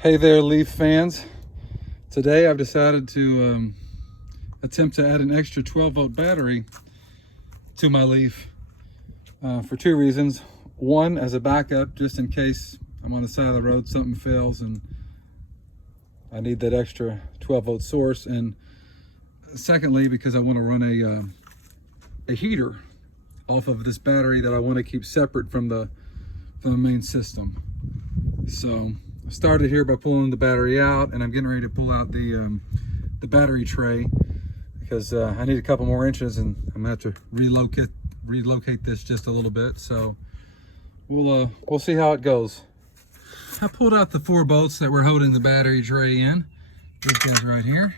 Hey there, Leaf fans. Today I've decided to attempt to add an extra 12-volt battery to my Leaf for two reasons. One, as a backup, just in case I'm on the side of the road, something fails and I need that extra 12-volt source. And secondly, because I want to run a heater off of this battery that I want to keep separate from the main system. So I started here by pulling the battery out, and I'm getting ready to pull out the battery tray because I need a couple more inches, and I'm gonna have to relocate this just a little bit. So we'll see how it goes. I pulled out the 4 bolts that were holding the battery tray in. These guys right here.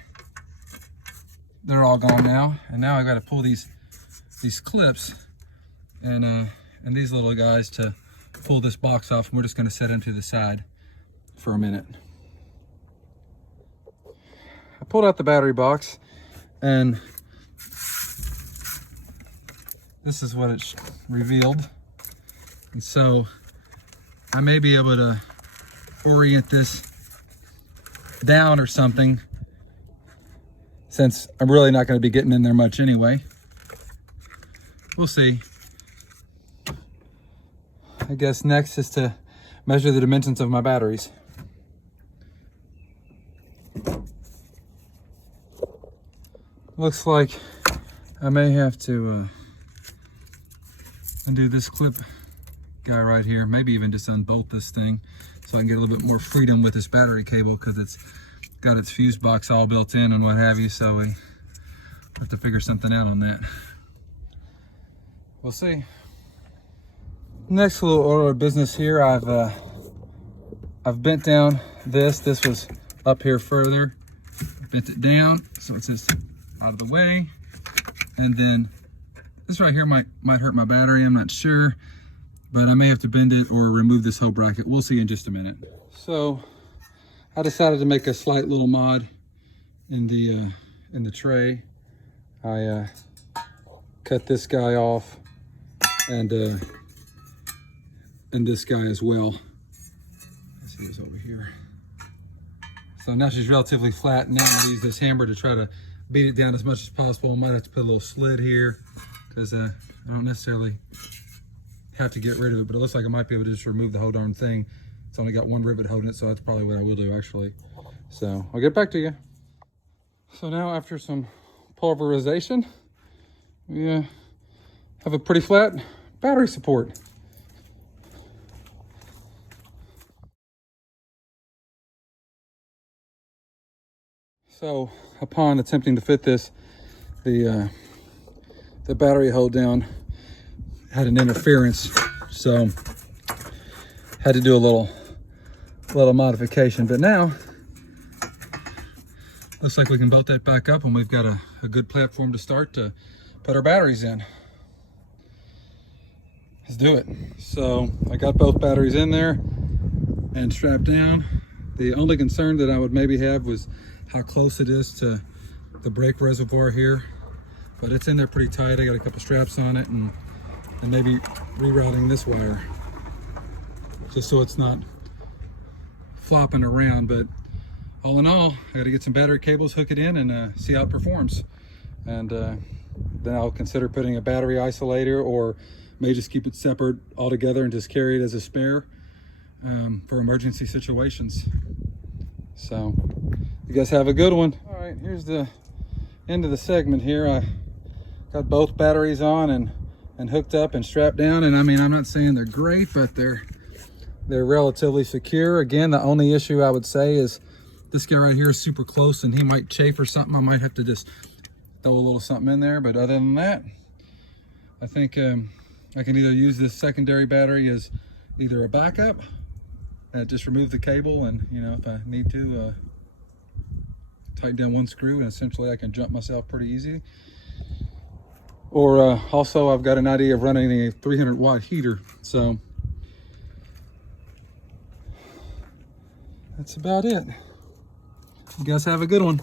They're all gone now, and now I've got to pull these clips and these little guys to pull this box off, and we're just going to set them to the side for a minute. I pulled out the battery box, and this is what it's revealed. And so I may be able to orient this down or something, since I'm really not going to be getting in there much anyway. We'll see. I guess next is to measure the dimensions of my batteries. Looks like I may have to undo this clip guy right here, maybe even just unbolt this thing so I can get a little bit more freedom with this battery cable, because it's got its fuse box all built in and what have you, so we have to figure something out on that. We'll see. Next little order of business here, I've bent down this. This was up here further. Bent it down so it's just out of the way. And then this right here might hurt my battery, I'm not sure, but I may have to bend it or remove this whole bracket. We'll see in just a minute. So I decided to make a slight little mod in the tray. I cut this guy off and this guy as well. Let's see what's over here. So now she's relatively flat. Now I'm gonna use this hammer to try to beat it down as much as possible. I might have to put a little slit here because I don't necessarily have to get rid of it, but it looks like I might be able to just remove the whole darn thing. It's only got one rivet holding it, so that's probably what I will do actually. So I'll get back to you. So now, after some pulverization, we have a pretty flat battery support. So upon attempting to fit this, the battery hold down had an interference, so had to do a little modification. But now looks like we can bolt that back up, and we've got a good platform to start to put our batteries in. Let's do it. So I got both batteries in there and strapped down. The only concern that I would maybe have was how close it is to the brake reservoir here, but it's in there pretty tight. I got a couple straps on it, and maybe rerouting this wire just so it's not flopping around. But all in all, I got to get some battery cables, hook it in, and see how it performs. And then I'll consider putting a battery isolator, or may just keep it separate altogether and just carry it as a spare for emergency situations. So you guys have a good one. All right, here's the end of the segment here. I got both batteries on and hooked up and strapped down, and I mean, I'm not saying they're great, but they're relatively secure. Again, the only issue I would say is this guy right here is super close, and he might chafe or something. I might have to just throw a little something in there, but other than that, I think I can either use this secondary battery as either a backup, just remove the cable, and if I need to tighten down one screw, and essentially I can jump myself pretty easy. Or also, I've got an idea of running a 300-watt heater. So that's about it. You guys have a good one.